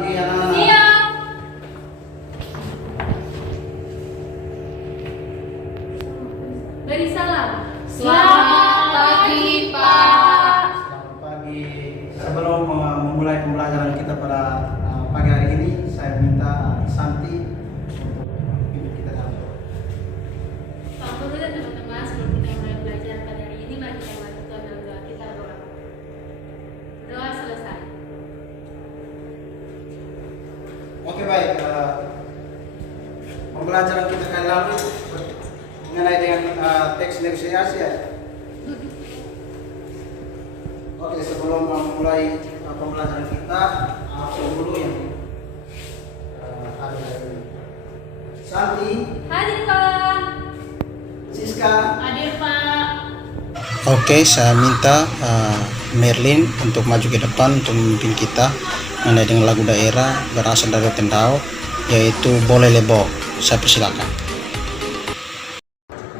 pagi anak-anak. Siap. Beri salam. Selamat pagi, Pak. Selamat pagi. Sebelum memulai pembelajaran kita pada pagi hari ini, saya minta Santi untuk pimpin kita dalam doa. Pak Guru dan teman-teman, sebelum kita mulai belajar pada hari ini, mari kita lanjutkan dalam doa kita doa. Doa selesai. Oke baik. Pembelajaran kita kali lalu mengenai dengan teks negosiasi ya. Oke, sebelum memulai pembelajaran kita, absen dulu yang hari ini. Santi, Hadir, Pak. Siska. Hadir, Pak. Oke, saya minta Merlin untuk maju ke depan untuk memimpin kita mengenai dengan lagu daerah berasal dari Tendau, yaitu Boleh Lebo. Saya persilakan.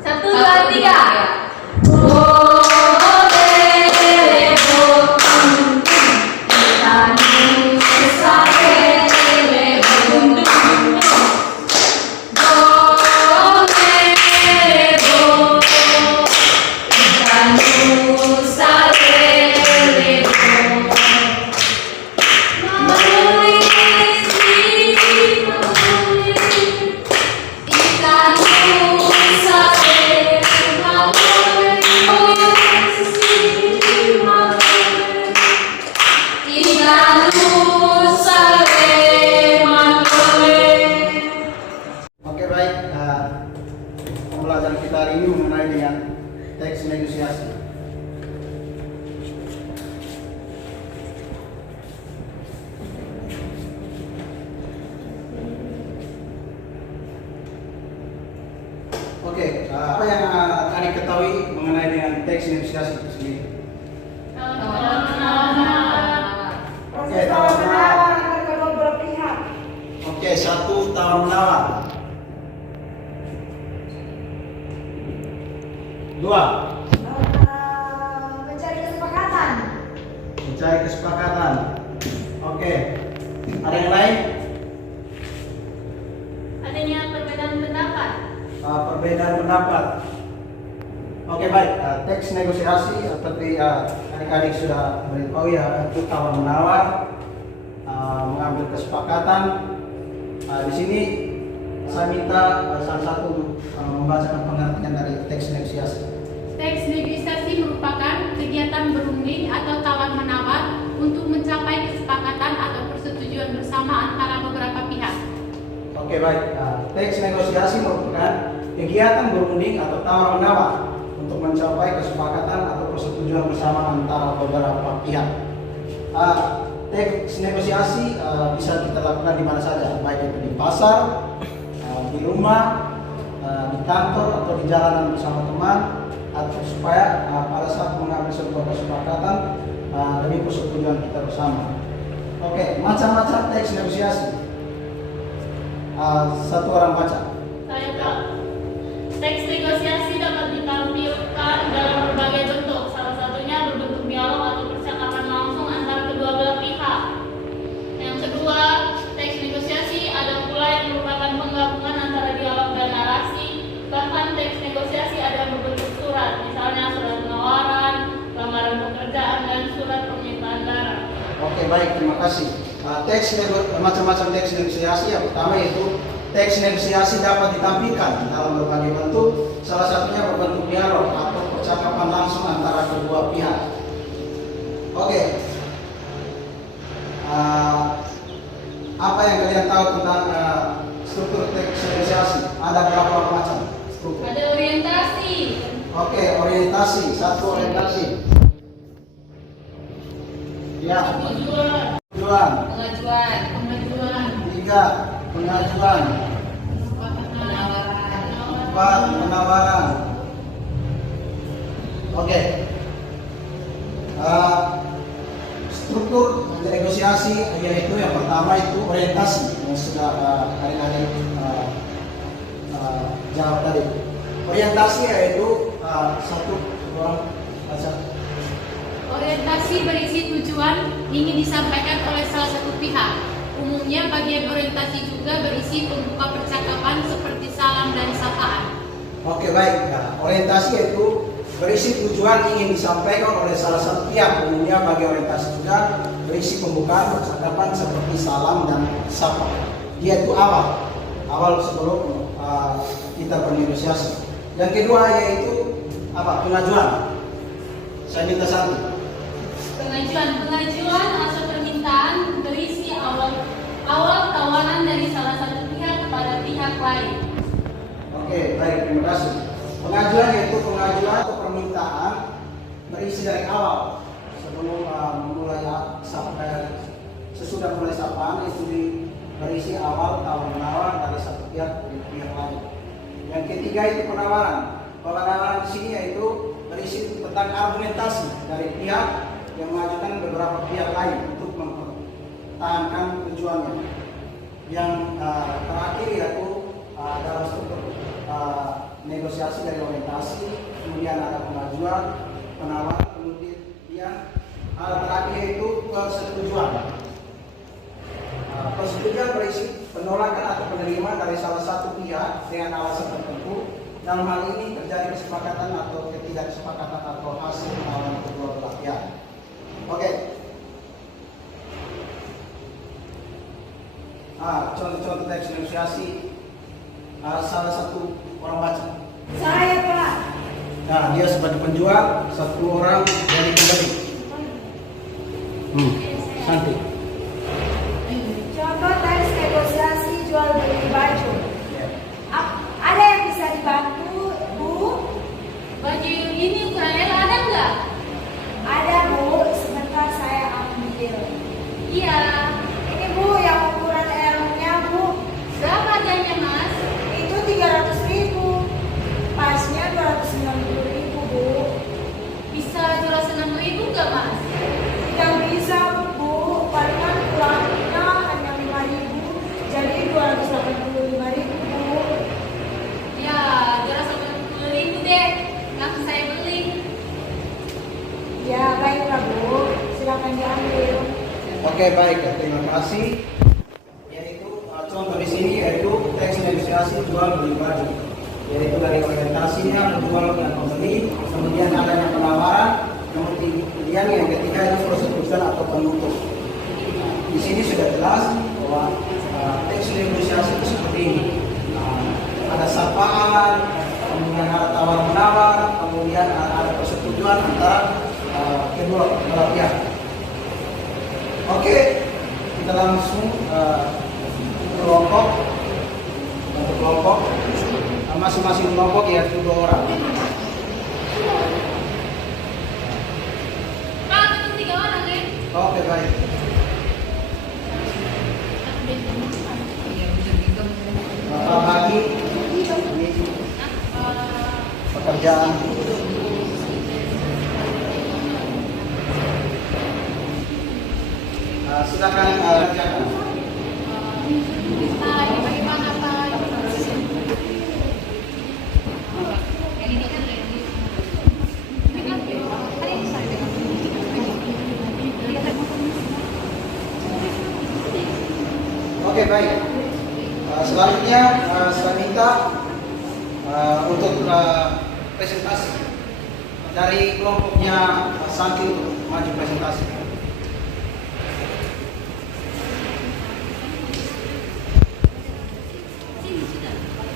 1, 2, 3. Oke baik, pembelajaran kita hari ini mengenai dengan teks negosiasi. Oke, apa yang akan diketahui mengenai dengan teks negosiasi itu sendiri? Oke, tawar menawar. kedua belah pihak. Oke, 1 tawar menawar. 2 Mencari kesepakatan. mencari kesepakatan. Oke, ada yang lain? Adanya perbedaan pendapat. Perbedaan pendapat. Oke baik, teks negosiasi seperti adik-adik sudah beritahu ya, itu tawar menawar, mengambil kesepakatan. Di sini saya minta salah satu membacakan pengertian dari teks negosiasi. Teks negosiasi merupakan kegiatan berunding atau tawar-menawar untuk mencapai kesepakatan atau persetujuan bersama antara beberapa pihak. Oke baik, teks negosiasi merupakan kegiatan berunding atau tawar-menawar untuk mencapai kesepakatan atau persetujuan bersama antara beberapa pihak. Teks negosiasi bisa kita lakukan di mana saja, baik itu di pasar, di rumah, di kantor atau di jalanan bersama teman, atau supaya pada saat mengambil sebuah kesepakatan demi persetujuan kita bersama. Oke, macam-macam teks negosiasi. Satu orang baca. Saya Pak. Teks negosiasi dapat ditampilkan dalam berbagai bentuk. Salah satunya berbentuk dialog atau percakapan langsung antara kedua belah pihak. Yang kedua, teks negosiasi ada pula yang merupakan penggabungan antara dialog dan narasi. Bahkan teks negosiasi ada yang berbentuk surat, misalnya surat penawaran, lamaran pekerjaan, dan surat permintaan barang. Oke baik, terima kasih. Macam-macam teks negosiasi. Yang pertama yaitu teks negosiasi dapat ditampilkan dalam berbagai bentuk. Salah satunya berbentuk dialog atau percakapan langsung antara kedua pihak. Oke. Apa yang kalian tahu tentang struktur teks negosiasi? Ada berapa macam struktur? Ada orientasi. Oke, orientasi. Satu orientasi. Ya. Tujuan. Tujuan. Pengajuan. 3. Pengajuan. 4. Penawaran. Oke. Struktur negosiasi yaitu yang pertama itu orientasi yang sudah hari-hari jawab tadi. Orientasi yaitu satu orang baca. Orientasi berisi tujuan ingin disampaikan oleh salah satu pihak. Umumnya bagian orientasi juga berisi pembuka percakapan seperti salam dan sapaan. Oke, baik. Nah, orientasi itu berisi tujuan ingin disampaikan oleh salah satu pihak. Umumnya bagi orientasi juga berisi pembukaan percakapan seperti salam dan sapa. Dia itu awal sebelum kita bernegosiasi. Yang kedua yaitu pengajuan. Saya minta satu. Pengajuan atau permintaan berisi awal tawaran dari salah satu pihak kepada pihak lain. Oke, baik, terima kasih. Pengajuan yaitu pengajuan atau permintaan berisi dari awal sebelum sesudah mulai sapaan itu berisi awal tawar menawar dari satu pihak ke pihak lain. Yang ketiga itu penawaran. Penawaran di sini yaitu berisi tentang argumentasi dari pihak yang mengajukan beberapa pihak lain untuk mempertahankan tujuannya. Yang terakhir yaitu dalam struktur negosiasi dari orientasi, kemudian ada pengajuan, penawaran, kemudian hal terakhir itu persetujuan. Persetujuan berisi penolakan atau penerimaan dari salah satu pihak dengan alasan tertentu. Dalam hal ini terjadi kesepakatan atau ketidaksepakatan atau hasil penawaran kedua belah pihak. Oke. Contoh-contoh teks negosiasi, salah satu orang baca. Saya Pak. Nah, dia sebagai penjual, satu orang jadi pembeli. Santi. Contoh teks negosiasi jual beli baju. Ya. Ada yang bisa dibantu, Bu? Baju ini ukuran L ada nggak? Ada, Bu. Sebentar saya ambil. Iya. Ini Bu yang ukuran L-nya, Bu. Berapa harganya, Mas? Itu 300.000. Pasnya 290.000, Bu. Bisa jual 60.000 nggak, Mas? Tidak bisa, Bu. Palingan kurangnya hanya 5.000. Jadi 285.000, Bu. Ya, jual 80.000 deh. Langsung saya beli. Ya, baiklah, Bu. Silakan diambil. Oke, baik, terima kasih. Yaitu contoh di sini yaitu teks negosiasi jual beli baju. Yaitu dari orientasinya penjual dan pembeli, kemudian adanya penawaran, kemudian yang ketiga itu persetujuan atau penutup. Di sini sudah jelas bahwa teks negosiasi itu seperti ini. Ada sapaan, kemudian ada tawar menawar, kemudian ada persetujuan antara kedua belah pihak. Oke, kita langsung kelompok. Untuk kelompok, masing-masing kelompok yaitu 2 orang. Pak, itu 3 orang ya? Oke, baik. Bapak bagi ini pekerjaan. Silakan kerjakan. Ini bagaimana Pak? Yang ini kan Oke, baik. Selanjutnya saya minta untuk presentasi dari kelompoknya Santi untuk maju presentasi.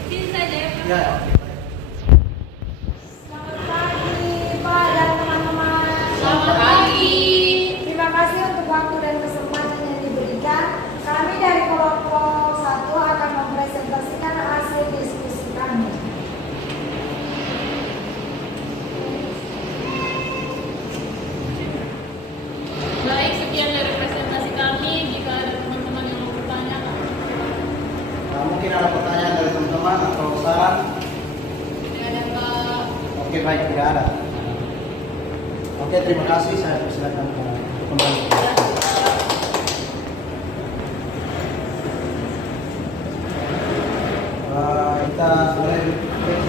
Sini saja ya, Pak. Ya. Selamat pagi, Pak dan teman-teman. Selamat pagi. Terima kasih untuk waktu dan kesempatan yang diberikan. Kami dari kelompok 1 akan mempresentasikan hasil diskusi kami. Baik, sekian dari presentasi kami. Jika ada teman-teman yang mau bertanya, Mungkin ada pertanyaan dari teman-teman atau saran. tidak ada Pak. Oke, baik, tidak ada. Oke, terima kasih. Saya persilakan untuk kembali. Kita mulai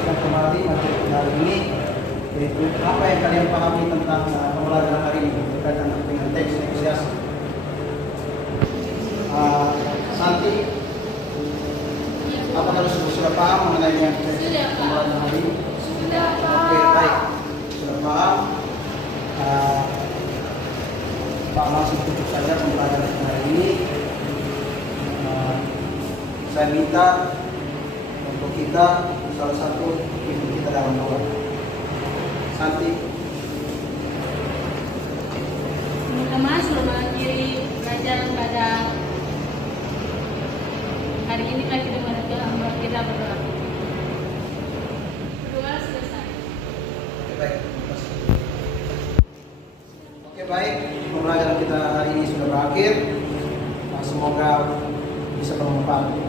kembali materi hari ini, yaitu apa yang kalian pahami tentang pembelajaran hari ini berkaitan dengan teks negosiasi. Santi, apakah sudah paham mengenai yang Sudah, Pak. pembuatan hari ini? Sudah, Pak. Oke, baik. Sudah paham. Pak langsung tutup saja pembelajaran hari ini. Saya minta untuk kita salah satu pimpin kita dalam doa. Santi. Teman-teman sudah mengakhiri pelajaran pada hari ini lagi dengan kita berdoa. Berdoa selesai. Baik. Oke, baik. Pembelajaran kita hari ini sudah berakhir. Semoga bisa bermanfaat.